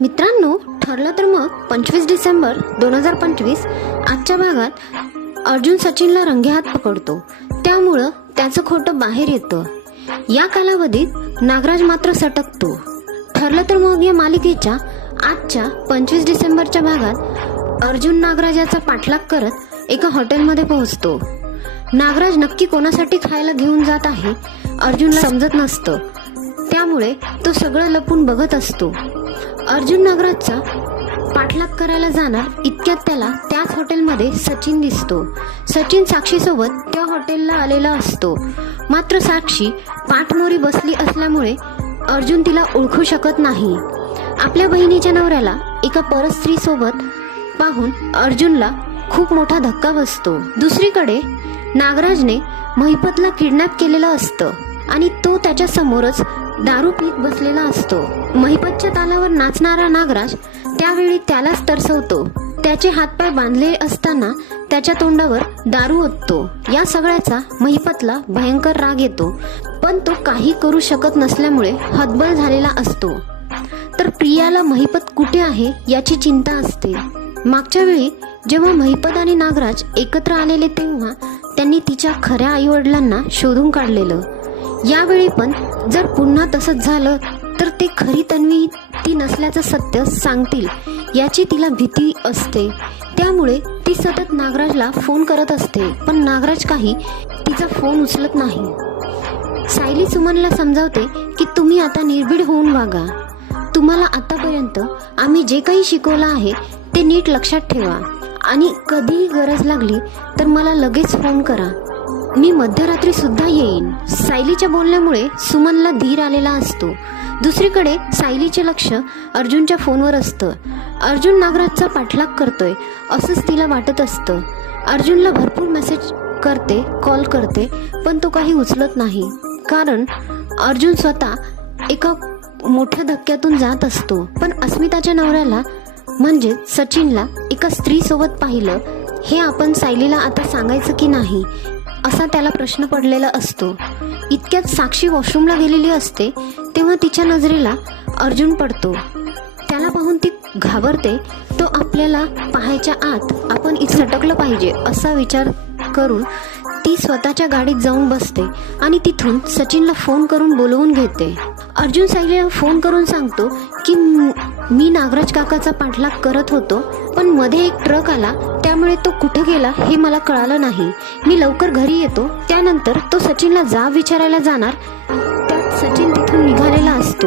मित्रांनो, ठरलं तर मग 25 डिसेंबर 2025 आजच्या भागात अर्जुन सचिनला रंगेहात पकडतो. त्यामुळं त्याचं खोटं बाहेर येतं. या कालावधीत नागराज मात्र सटकतो. ठरलं तर मग या मालिकेच्या आजच्या 25 डिसेंबरच्या भागात अर्जुन नागराजाचा पाठलाग करत एका हॉटेलमध्ये पोहोचतो. नागराज नक्की कोणासाठी खायला घेऊन जात आहे अर्जुनला समजत नसतं. त्यामुळे तो सगळं लपून बघत असतो. अर्जुन नागराजचा पाठलाग करायला जाणार इतक्यात त्याला त्याच हॉटेलमध्ये सचिन दिसतो. सचिन साक्षीसोबत त्या हॉटेलला आलेला असतो. मात्र साक्षी पाठमोरी बसली असल्यामुळे अर्जुन तिला ओळखू शकत नाही. आपल्या बहिणीच्या नवऱ्याला एका परस्त्री सोबत पाहून अर्जुनला खूप मोठा धक्का बसतो. दुसरीकडे नागराजने महिपतला किडनॅप केलेलं असतं आणि तो त्याच्या समोरच दारू पीत बसलेला असतो. महिपतच्या तालावर नाचणारा नागराज त्यावेळी त्यालाच तरसवतो. त्याचे हातपाय बांधले असताना त्याच्या तोंडावर दारू ओततो. या सगळ्याचा महिपतला भयंकर राग येतो, पण तो काही करू शकत नसल्यामुळे हतबल झालेला असतो. तर प्रियाला महिपत कुठे आहे याची चिंता असते. मागच्या वेळी जेव्हा महिपत आणि नागराज एकत्र आलेले तेव्हा त्यांनी तिच्या खऱ्या आईवडिलांना शोधून काढलेलं. यावेळी पण जर पुन्हा तसंच झालं तर ते खरी तन्वी ती नसल्याचं सत्य सांगतील याची तिला भीती असते. त्यामुळे ती सतत नागराजला फोन करत असते, पण नागराज काही तिचा फोन उचलत नाही. सायली सुमनला समजावते की तुम्ही आता निर्भीड होऊन वागा. तुम्हाला आतापर्यंत आम्ही जे काही शिकवलं आहे ते नीट लक्षात ठेवा आणि कधीही गरज लागली तर मला लगेच फोन करा. मी मध्यरात्री सुद्धा येईन. सायलीच्या बोलण्यामुळे सुमनला धीर आलेला असतो. दुसरीकडे सायलीचे लक्ष अर्जुनच्या फोनवर असतं. अर्जुन नागराजचा पाठलाग करतोय असंच तिला वाटत असतं. अर्जुनला भरपूर मेसेज करते, कॉल करते, पण तो काही उचलत नाही. कारण अर्जुन स्वतः एका मोठ्या धक्क्यातून जात असतो. पण अस्मिताच्या नवऱ्याला म्हणजे सचिनला एका स्त्री सोबत पाहिलं हे आपण सायलीला आता सांगायचं की नाही असा त्याला प्रश्न पडलेला असतो. इतक्यात साक्षी वॉशरूमला गेलेली असते तेव्हा तिच्या नजरेला अर्जुन पडतो. त्याला पाहून ती घाबरते. तो आपल्याला पाहायच्या आत आपण इथे सटकलं पाहिजे असा विचार करून ती स्वतःच्या गाडीत जाऊन बसते आणि तिथून सचिनला फोन करून बोलवून घेते. अर्जुन सायलीला फोन करून सांगतो की मी नागराज काकाचा पाठलाग करत होतो, पण मध्ये एक ट्रक आला त्यामुळे तो कुठे गेला हे मला कळालं नाही. मी लवकर घरी येतो. त्यानंतर तो सचिनला जाब विचारायला जाणार त्यात सचिन तिथून निघालेला असतो.